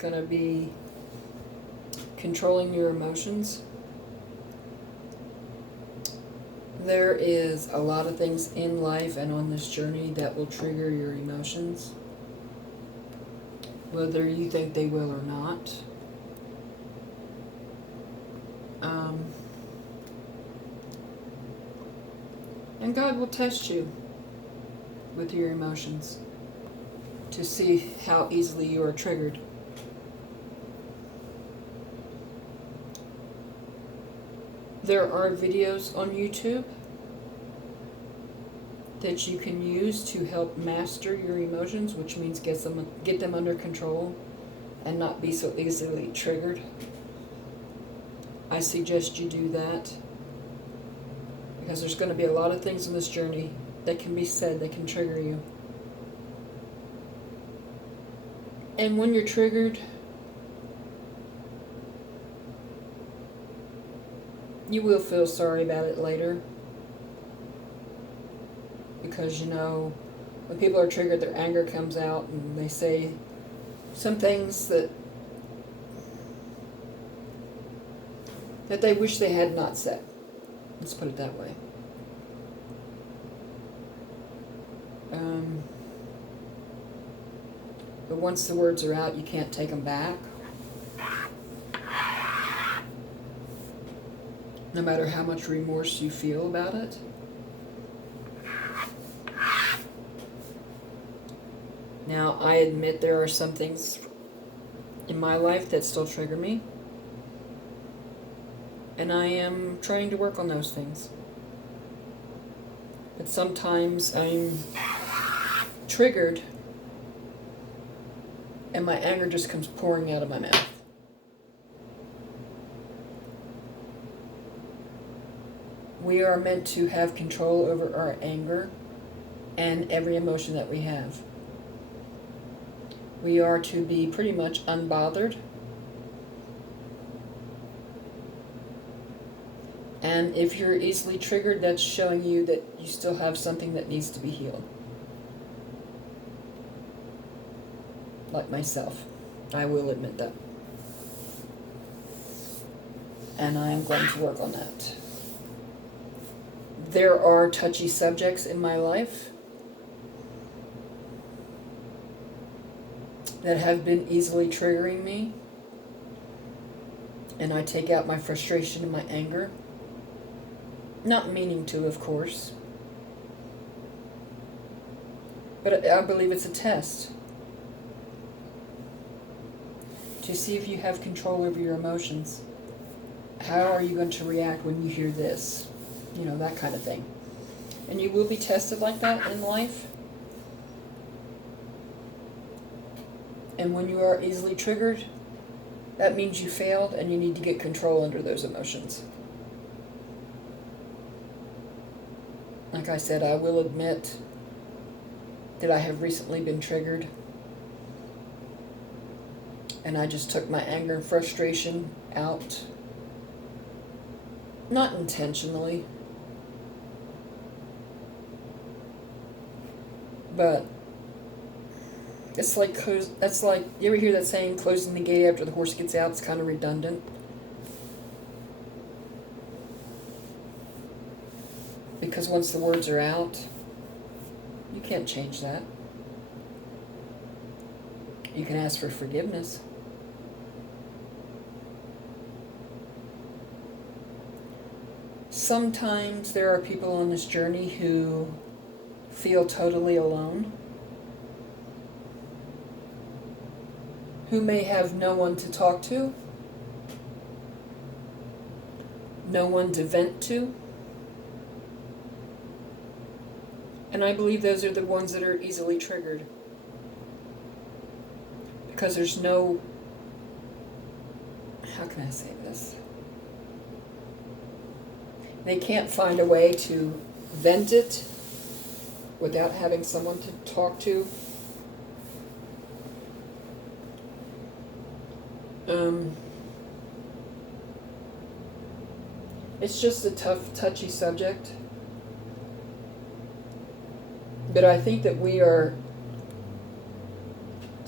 going to be controlling your emotions. There is a lot of things in life and on this journey that will trigger your emotions, whether you think they will or not. And God will test you with your emotions to see how easily you are triggered. There are videos on YouTube that you can use to help master your emotions, which means get them under control and not be so easily triggered. I suggest you do that, because there's going to be a lot of things in this journey that can be said that can trigger you. And when you're triggered, you will feel sorry about it later. Because, when people are triggered, their anger comes out and they say some things that they wish they had not said. Let's put it that way. But once the words are out, you can't take them back. No matter how much remorse you feel about it. Now, I admit there are some things in my life that still trigger me. And I am trying to work on those things. But sometimes I'm triggered and my anger just comes pouring out of my mouth. We are meant to have control over our anger and every emotion that we have. We are to be pretty much unbothered. And if you're easily triggered, that's showing you that you still have something that needs to be healed. Like myself. I will admit that. And I am going to work on that. There are touchy subjects in my life that have been easily triggering me. And I take out my frustration and my anger. Not meaning to, of course. But I believe it's a test to see if you have control over your emotions. How are you going to react when you hear this? That kind of thing. And you will be tested like that in life. And when you are easily triggered, that means you failed and you need to get control under those emotions. Like I said, I will admit that I have recently been triggered. And I just took my anger and frustration out. Not intentionally. But it's like, you ever hear that saying, closing the gate after the horse gets out? It's kind of redundant. Because once the words are out, you can't change that. You can ask for forgiveness. Sometimes there are people on this journey who feel totally alone, who may have no one to talk to, no one to vent to. And I believe those are the ones that are easily triggered. Because there's no, how can I say this? They can't find a way to vent it without having someone to talk to. It's just a tough, touchy subject. But I think that we are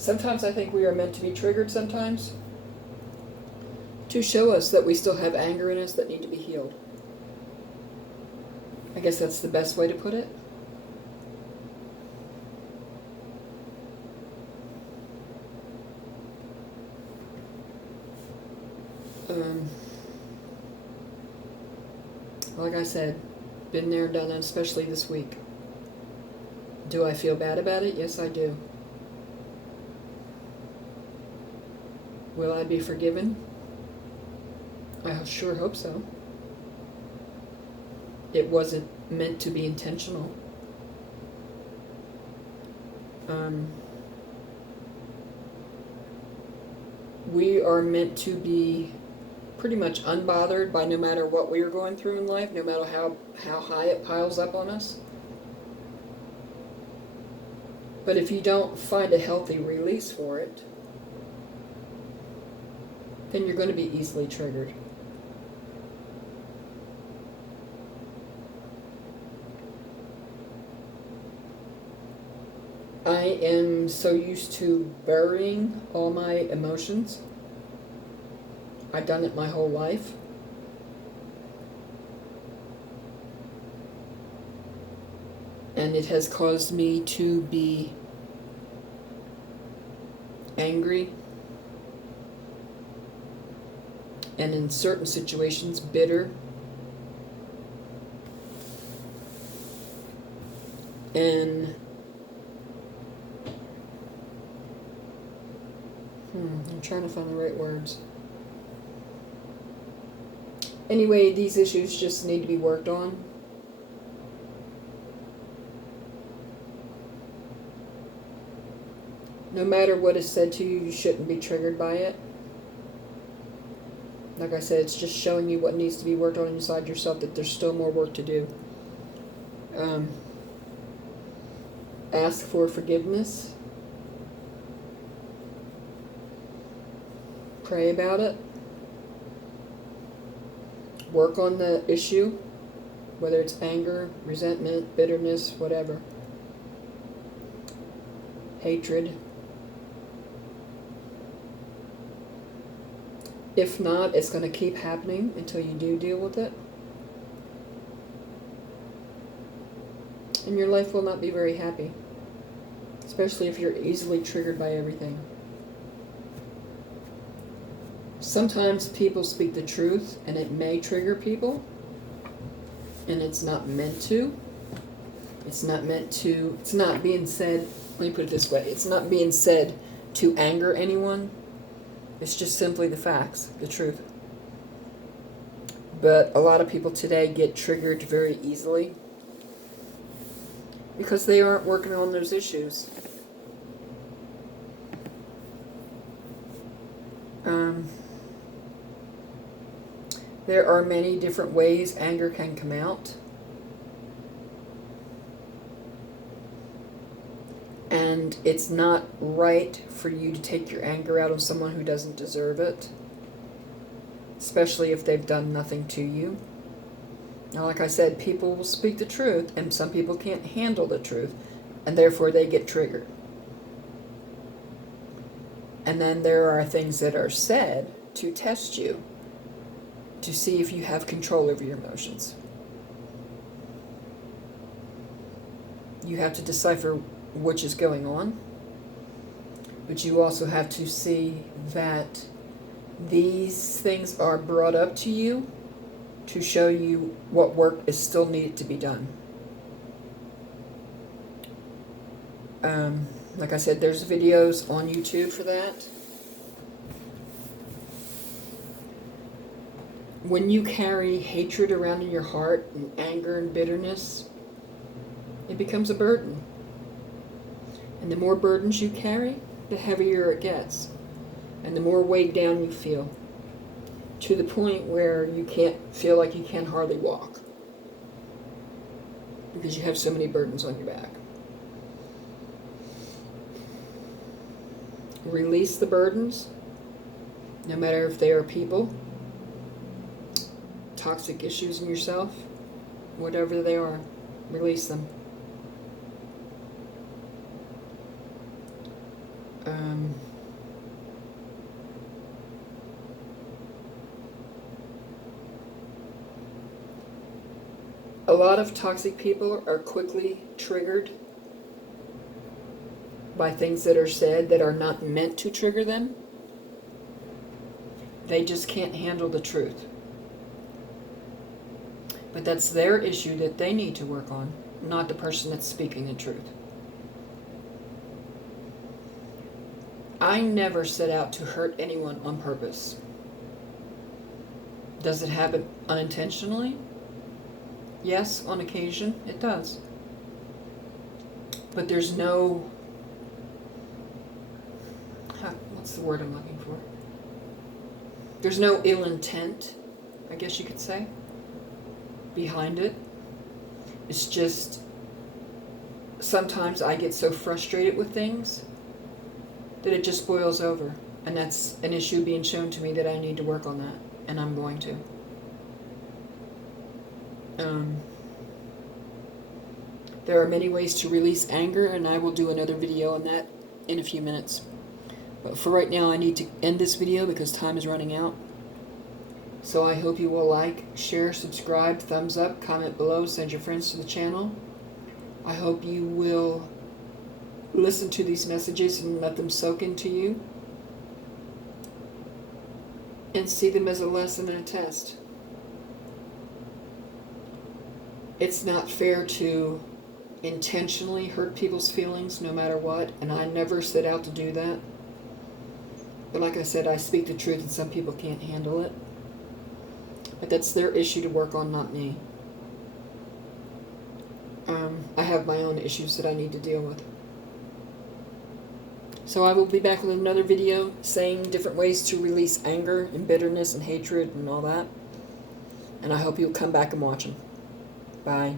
Sometimes I think we are meant to be triggered sometimes to show us that we still have anger in us that need to be healed. I guess that's the best way to put it. Like I said, been there and done it, especially this week. Do I feel bad about it? Yes, I do. Will I be forgiven? I sure hope so. It wasn't meant to be intentional. We are meant to be pretty much unbothered by no matter what we are going through in life, no matter how high it piles up on us. But if you don't find a healthy release for it, then you're going to be easily triggered. I am so used to burying all my emotions. I've done it my whole life. And it has caused me to be angry and in certain situations bitter and I'm trying to find the right words. Anyway, these issues just need to be worked on. No matter what is said to you, you shouldn't be triggered by it. Like I said, it's just showing you what needs to be worked on inside yourself, that there's still more work to do. Ask for forgiveness. Pray about it. Work on the issue, whether it's anger, resentment, bitterness, whatever. Hatred. If not, it's going to keep happening until you do deal with it. And your life will not be very happy, especially if you're easily triggered by everything. Sometimes people speak the truth, and it may trigger people, and it's not meant to. It's not being said, let me put it this way, it's not being said to anger anyone. It's just simply the facts, the truth. But a lot of people today get triggered very easily because they aren't working on those issues. There are many different ways anger can come out. And it's not right for you to take your anger out on someone who doesn't deserve it, especially if they've done nothing to you. Now, like I said, people will speak the truth, and some people can't handle the truth, and therefore they get triggered. And then there are things that are said to test you, to see if you have control over your emotions. You have to decipher which is going on, but you also have to see that these things are brought up to you to show you what work is still needed to be done. Like I said, there's videos on YouTube for that. When you carry hatred around in your heart, and anger and bitterness, it becomes a burden. And the more burdens you carry, the heavier it gets. And the more weighed down you feel. To the point where you can't feel like you can hardly walk. Because you have so many burdens on your back. Release the burdens, no matter if they are people, toxic issues in yourself, whatever they are, release them. A lot of toxic people are quickly triggered by things that are said that are not meant to trigger them. They just can't handle the truth. But that's their issue that they need to work on, not the person that's speaking the truth. I never set out to hurt anyone on purpose. Does it happen unintentionally? Yes, on occasion it does. But there's no, what's the word I'm looking for? There's no ill intent, I guess you could say, behind it. It's just, sometimes I get so frustrated with things that it just boils over. And that's an issue being shown to me that I need to work on that. And I'm going to. There are many ways to release anger, and I will do another video on that in a few minutes. But for right now, I need to end this video because time is running out. So I hope you will like, share, subscribe, thumbs up, comment below, send your friends to the channel. I hope you will listen to these messages and let them soak into you. And see them as a lesson and a test. It's not fair to intentionally hurt people's feelings no matter what, and I never set out to do that. But like I said, I speak the truth and some people can't handle it. But that's their issue to work on, not me. I have my own issues that I need to deal with. So I will be back with another video saying different ways to release anger and bitterness and hatred and all that. And I hope you'll come back and watch them. Bye.